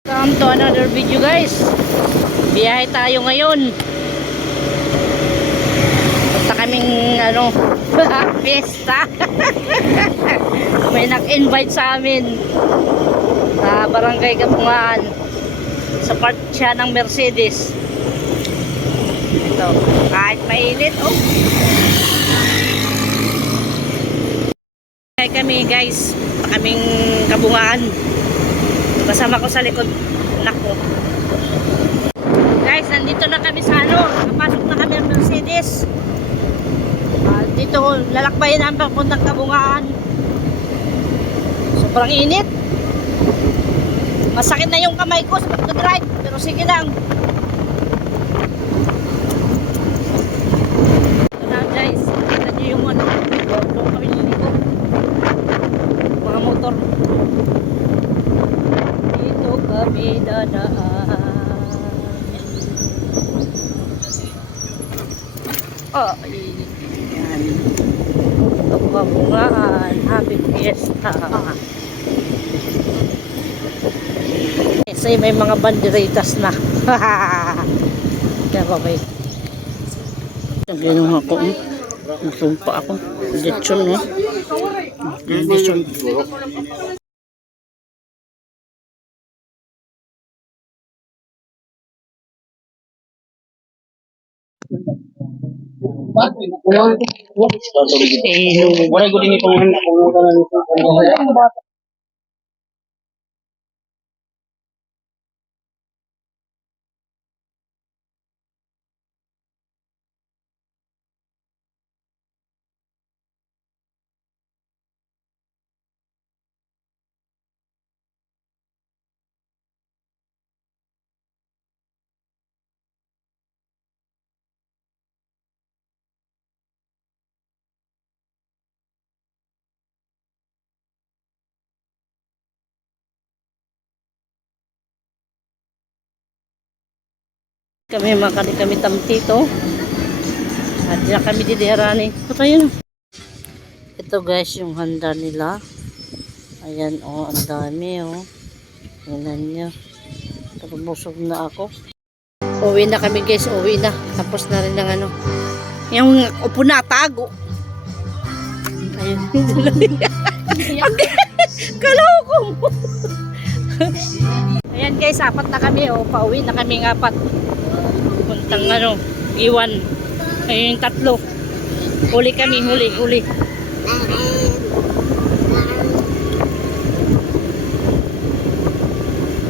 Welcome to another video guys. Biyahe tayo ngayon. Punta kaming ano, fiesta. May nag-invite sa amin sa Barangay Kapungaan sa part siya ng Mercedes. Ito, kahit mainit oh. Kaya kami guys, kaming kabungaan. Kasama ko sa likod anak ko. Guys, nandito na kami sa ano, nakapasok na kami ng Mercedes. Ah, dito, lalakbayin namin papuntang kabungaan. Sobrang init. Masakit na yung kamay ko sa pag-drive, pero sige lang. Ito na guys, kita nyo yung ano, doon kami liliko. Mga motor. Dito kami dadaan. Oh, yan. Ito kabungaan. Happy Fiesta. Kasi may mga banderitas na. Kaya ba ba? Sabihin ako. Nasumpa ako. Lechon, no? Lechon. Wala ko din itong anak ko nga na Kami makali kami tamtito. At na kami didirani. Ito tayo. Ito guys yung handa nila. Ayan oh, ang dami oh. Tingnan nyo. Pero busog na ako. Uwi na kami guys, uwi na. Tapos na rin ng ano. Yung upo na, tago. Ayun. Kaloko mo. Ayan guys, apat na kami oh. Pauwi na kami ng apat. Puntang ano, iwan. Ayun yung tatlo. Huli kami, huli, huli.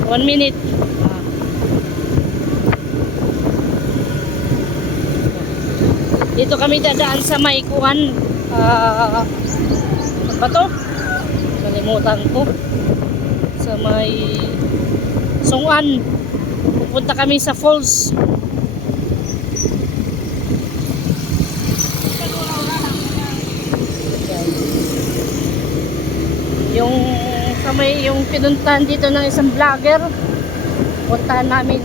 One minute. Dito kami dadaan sa may kuhan. Ah, ano ba to? Kalimutan ko. Sa may Sungan. Pupunta kami sa falls. Yung sa may yung pinuntahan dito ng isang vlogger. Puntahan namin.